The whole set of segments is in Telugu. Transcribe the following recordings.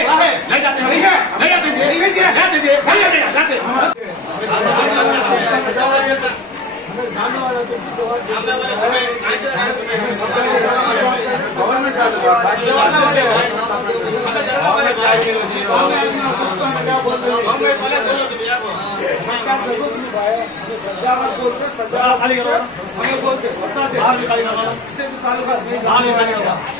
ले जाते हैं ले जाते हैं ले जाते हैं ले जाते हैं खाली करो हमें बोलते बाहर भी करो इससे भी ताल्लुकात नहीं बाहर खाली करो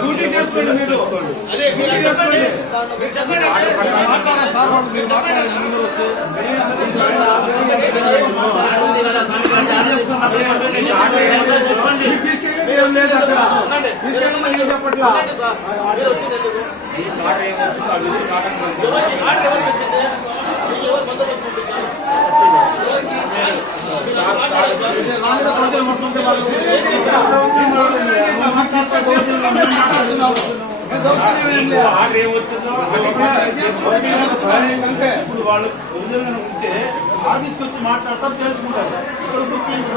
డ్యూటీ చేసుకోండి మీరు డ్యూటీ చేసుకోండి తీసుకెళ్ళి ఏం తీసుకెళ్ళమని చెప్పట్లా ఇప్పుడు వాళ్ళు ఒరిజినల్ ఉంటే ఆఫీస్కి వచ్చి మాట్లాడతారు తెలుసుకుంటారు ఇక్కడ వచ్చి ఇంత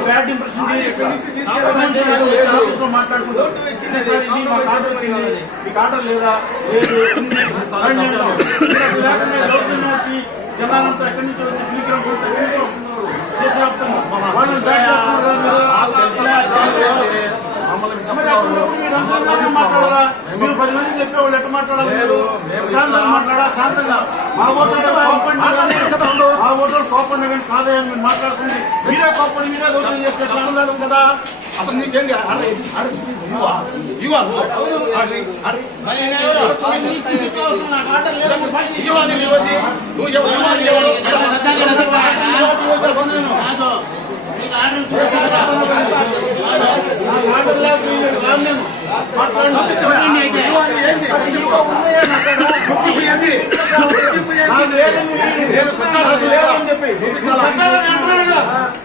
బ్యాడ్ ఇంప్రెషన్ మాట్లాడుకుంటారు. మీకు ఆర్డర్ లేదా? లేదు. మరి అప్పుడు మీరు అందరిలాగా మాట్లాడాలా? మీరు పది మంది చెప్పేవాళ్ళు ఎట్లా మాట్లాడాలి మీరు శాంతంగా మాట్లాడా శాంతంగా మా ఓటర్ మా ఓటర్ కోపండి కానీ కాదే మీరు మాట్లాడుతుంది మీరే కోపండి మీరే దోషం అసలు నీకేం అరే నువ్వు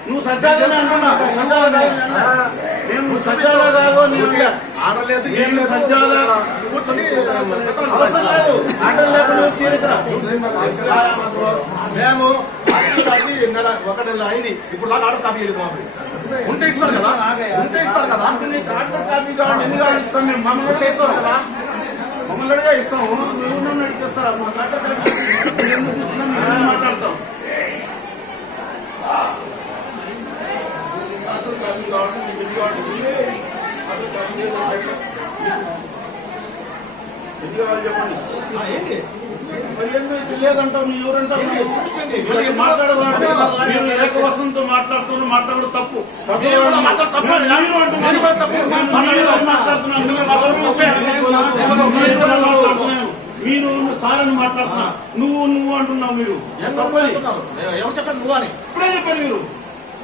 నువ్వు సజ్జాగానే అంటున్నానుగా. అంటున్నా సత్యాలని నేను నువ్వు సత్యాలా కాదో నేను అనలే. ఆడలేదు నేను లేదు కూర్చొని అవసరం లేదు ఆర్డర్ లేకుండా వచ్చారు మేము ఒకటి అయింది ఇప్పుడు లాగా ఆర్డర్ కాపీ లేదు ఉంటే ఇస్తారు కదా? ఉంటే ఇస్తారు కదా మమ్మల్ని అడిగే ఇస్తాం. కదా? మమ్మల్ని అడిగే ఇస్తాం. నువ్వు అడిగితే ఇస్తారా మాట్లాడతాం? చెప్పండి? ఏంటి? మరి ఏకవసంతో మాట్లాడుతున్న మాట్లాడడం తప్పు. మాట్లాడుతున్నాను. మీరు మాట్లాడుతున్నాను. మీరు సార్ అని మాట్లాడుతున్నా. నువ్వు నువ్వు అంటున్నావు మీరు. ఏం తప్పది? ఎవరు చెప్పండి నువ్వు అని? ఇప్పుడే చెప్పారు మీరు.